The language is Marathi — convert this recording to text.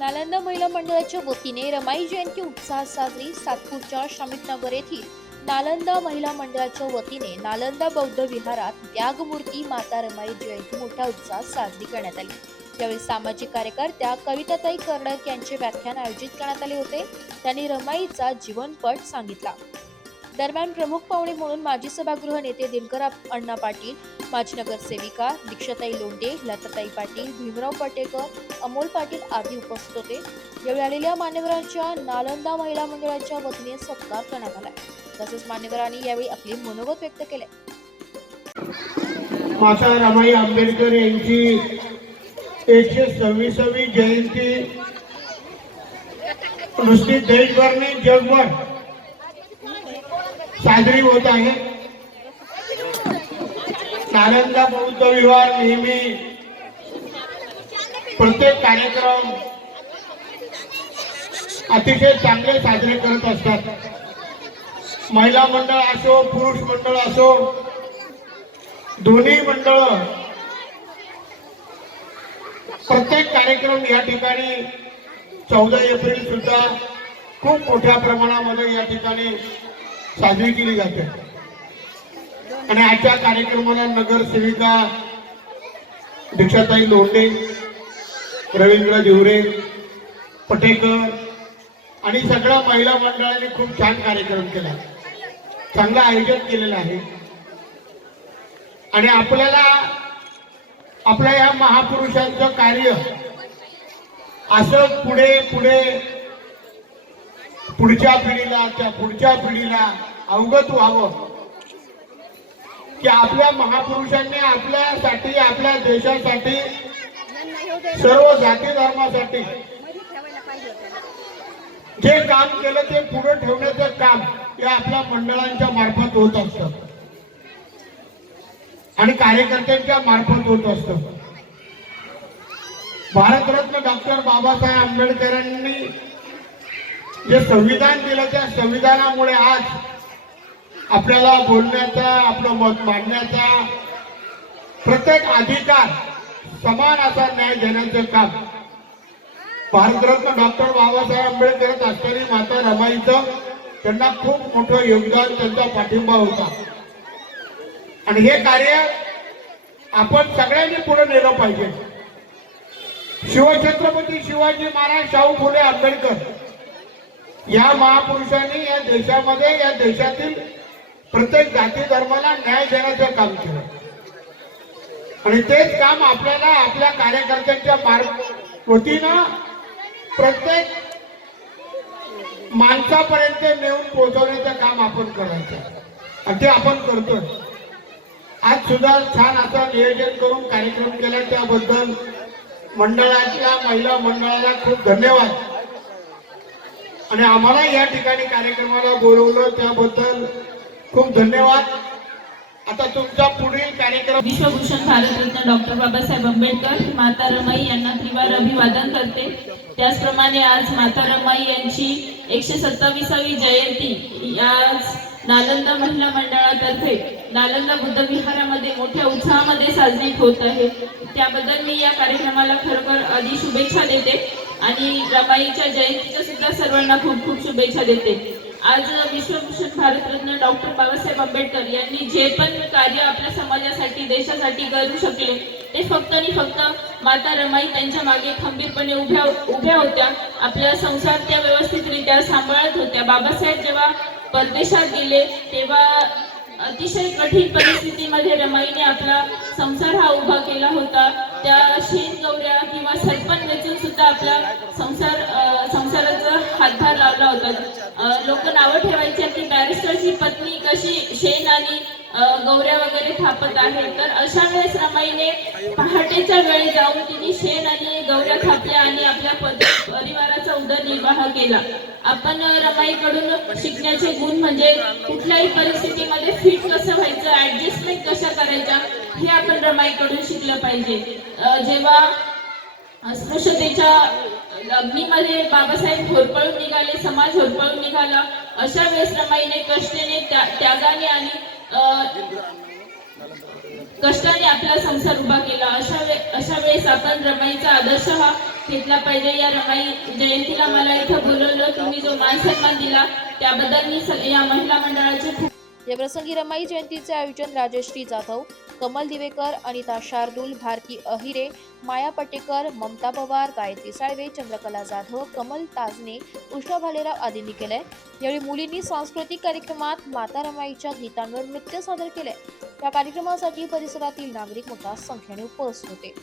नालंदा महिला मंडळाच्या वतीने रमाई जयंती उत्साहात साजरी। सातपूरच्या श्रमिक नगर येथील नालंदा महिला मंडळाच्या वतीने नालंदा बौद्ध विहारात व्याघमूर्ती माता रमाई जयंती मोठ्या उत्साहात साजरी करण्यात आली। यावेळी सामाजिक कार्यकर्त्या कविताताई कर्डक यांचे व्याख्यान आयोजित करण्यात आले होते। त्यांनी रमाईचा जीवनपट सांगितला। दरम्यान प्रमुख पाहुणे म्हणून माजी सभागृह नेते दिनकर अण्णा पाटील, माजी नगरसेविका दीक्षाताई लोंढे, लताताई पाटील, भीमराव पटेकर, अमोल पाटील आदी उपस्थित होते। यावेळी आलेल्या मान्यवरांच्या नालंदा महिला मंडळाच्या वतीने सत्कार करण्यात आला। तसेच मान्यवरांनी यावेळी आपले मनोगत व्यक्त केले। माता रमाई आंबेडकर यांची 126वी जयंती नुसती देशभर नाही जगभर साजरी होत आहे। नालंदा बौद्ध विहार नेहमी प्रत्येक कार्यक्रम अतिशय चांगले साजरे करत असतात। महिला मंडळ असो, पुरुष मंडळ असो, दोन्ही मंडळ प्रत्येक कार्यक्रम या ठिकाणी 14 एप्रिल सुद्धा खूप मोठ्या प्रमाणामध्ये या ठिकाणी साजरी केली जाते। आणि आजच्या कार्यक्रमाला नगरसेविका दीक्षाताई लोंढे, रवींद्र दिवरे, पटेकर आणि सगळ्या महिला मंडळांनी खूप छान कार्यक्रम केला, चांगलं आयोजन केलेलं आहे। आणि आपल्याला आपल्या या महापुरुषांचं कार्य असं पुढे पुढे पुढच्या पिढीला, त्या पुढच्या पिढीला अवगत व्हावं की आपल्या महापुरुषांनी आपल्यासाठी, आपल्या देशासाठी, सर्व जाती धर्मासाठी जे काम केलं ते पुढे ठेवण्याचं काम या आपल्या मंडळांच्या मार्फत होत असतं आणि कार्यकर्त्यांच्या मार्फत होत असतं। भारतरत्न डॉक्टर बाबासाहेब आंबेडकरांनी जे संविधान दिलं, त्या संविधानामुळे आज आपल्याला बोलण्याचा, आपलं मत मांडण्याचा, प्रत्येक अधिकार समान असा न्याय देण्याचं काम भारतरत्न डॉक्टर बाबासाहेब आंबेडकर असणारी माता रमाईचं त्यांना खूप मोठं योगदान, त्यांचा पाठिंबा होता। आणि हे कार्य आपण सगळ्यांनी पुढे नेलं पाहिजे। शिवछत्रपती शिवाजी महाराज, शाहू फुले आंबेडकर या महापुरुषांनी या देशामध्ये, या देशातील प्रत्येक जाती धर्माला न्याय देण्याचं काम केलं आणि तेच काम आपल्याला आपल्या कार्यकर्त्यांच्या वतीनं प्रत्येक माणसापर्यंत नेऊन पोहोचवण्याचं काम आपण करायचं आणि ते आपण करतोय। आज सुद्धा छान असं नियोजन करून कार्यक्रम केला, त्याबद्दल मंडळाच्या महिला मंडळाला खूप धन्यवाद। आणि आम्हाला या ठिकाणी कार्यक्रमाला बोलवलं त्याबद्दल खूप धन्यवाद। आता तुमचा पुढील कार्यक्रम विश्वभूषण भारतरत्न डॉक्टर बाबासाहेब आंबेडकर माता रमाई यांना त्रिवार अभिवादन करते। त्याचप्रमाणे आज माता रमाई यांची 127वी जयंती आज नालंदा महिला मंडळातर्फे नालंदा बुद्ध विहारामध्ये मोठ्या उत्साहामध्ये साजरी होत आहे। त्याबद्दल मी या कार्यक्रमाला खरोखर आधी शुभेच्छा देते आणि रमाईच्या जयंतीच्या सुद्धा सर्वांना खूप खूप शुभेच्छा देते। आज विश्वभूषण भारतरत्न डॉक्टर बाबासाहेब आंबेडकर यांनी जे पण कार्य आपल्या समाजासाठी, देशासाठी करू शकले ते फक्त आणि फक्त माता रमाई त्यांच्या मागे खंबीरपणे उभ्या होत्या। आपला संसार त्या व्यवस्थितरित्या सांभाळत होत्या। बाबासाहेब जेव्हा परदेशात गेले तेव्हा अतिशय कठीण परिस्थितीमध्ये रमाईने आपला संसार हा उभा केला होता। त्या शेणगौऱ्या किंवा सरपण वेचून सुद्धा आपला संसाराचा हातभार लावला होता। लोक नावं ठेवायचे की बॅरिस्टरची पत्नी कशी शेण आणि गौऱ्या वगैरे थापत आहे, तर अशा वेळेस रमाईने पहाटेच्या वेळी जाऊन तिने शेण आणि गौऱ्या थापल्या आणि आपल्या परिवाराचा उदरनिर्वाह केला। आपण रमाईकडून शिकण्याचे गुण म्हणजे कुठल्याही परिस्थितीमध्ये फिट कसं व्हायचं, ऍडजस्टमेंट कशा करायच्या हे आपण रमाईकडून शिकलं पाहिजे। जेव्हा अस्पृश्यतेच्या अग्नीमध्ये बाबासाहेब होरपळून निघाले, समाज होरपळून निघाला, अशा वेळेस रमाईने कष्टाने, त्यागाने आणि कष्टाने आपला संसार उभा केला। अशा वेळेस आपण रमाईचा आदर्श हा घेतला पाहिजे. या रमाई जयंतीला मला इथं बोलवलं, तुम्ही जो मान सन्मान दिला त्याबद्दल मी या महिला मंडळाचे खूप या प्रसंगी रमाई जयंतीचे आयोजन राजश्री जाधव, कमल दिवेकर, अनिता शार्दूल, भारती अहिरे, माया पटेकर, ममता पवार, गायत्री साळवे, चंद्रकला जाधव, कमल ताजने, उषा भालेराव आदींनी केलंय. यावेळी मुलींनी सांस्कृतिक कार्यक्रमात माता रमाईच्या गीतांवर नृत्य सादर केले. या कार्यक्रमासाठी परिसरातील नागरिक मोठ्या संख्येने उपस्थित होते.